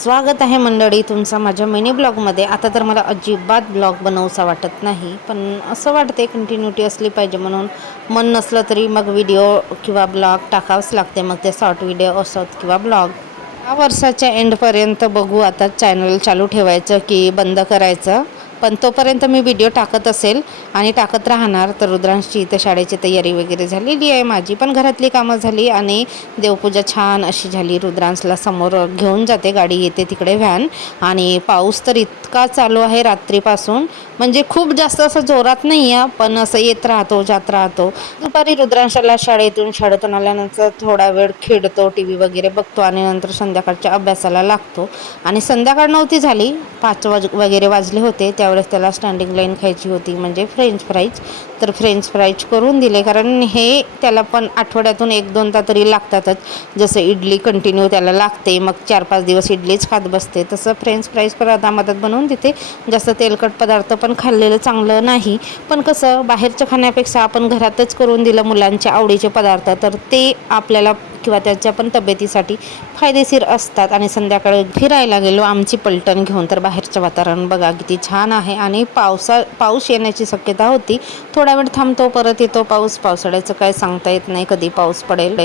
स्वागत आहे मंडळी तुमचा माझ्या मिनी ब्लॉगमध्ये। आता तर मला अजिबात ब्लॉग बनवसा वाटत नाही, पण असं वाटते कंटिन्यूटी असली पाहिजे म्हणून मन नसलं तरी मग व्हिडिओ किंवा ब्लॉग टाकावंच लागते। मग ते शॉर्ट व्हिडिओ असोत किंवा ब्लॉग। या वर्षाच्या एंडपर्यंत बघू आता चॅनल चालू ठेवायचं की बंद करायचं, पण तोपर्यंत मी व्हिडिओ टाकत असेल आणि टाकत राहणार। तर रुद्रांशची इथं शाळेची तयारी वगैरे झालेली आहे, माझी पण घरातली कामं झाली आणि देवपूजा छान अशी झाली। रुद्रांशला समोर घेऊन जाते गाडी, येते तिकडे व्हॅन। आणि पाऊस तर इतका चालू आहे रात्रीपासून, म्हणजे खूप जास्त असं जोरात नाही आहे, पण असं येत राहतो जात राहतो। दुपारी रुद्रांशाला शाळेतून आल्यानंतर थोडा वेळ खेळतो, टी व्ही वगैरे बघतो आणि नंतर संध्याकाळच्या अभ्यासाला लागतो। आणि संध्याकाळ नव्हती झाली, 5 वगैरे वाजले होते, त्यावेळेस त्याला स्टँडिंग लाईन खायची होती, म्हणजे फ्रेंच फ्राईज। तर फ्रेंच फ्राईज करून दिले, कारण हे त्याला पण आठवड्यातून 1-2दा तरी लागतातच। जसं इडली कंटिन्यू त्याला लागते, मग 4-5 दिवस इडलीच खात बसते, तसं फ्रेंच फ्राईज पण मदत बनवून देते। जास्त तेलकट पदार्थ पण खाल्लेलं चांगलं नाही, पण कसं बाहेरचं खाण्यापेक्षा आपण घरातच करून दिलं मुलांच्या आवडीचे पदार्थ, तर ते आपल्याला किंवा त्याच्या पण तब्येतीसाठी फायदेशीर असतात। आणि संध्याकाळी फिरायला गेलो आमची पलटण घेऊन, तर बाहेरचं वातावरण बघा किती छान आहे। आणि पाऊस येण्याची शक्यता होती, थोडा वेळ थांबतो परत येतो पाऊस। पावसाळ्याचं काय सांगता येत नाही, कधी पाऊस पडेल।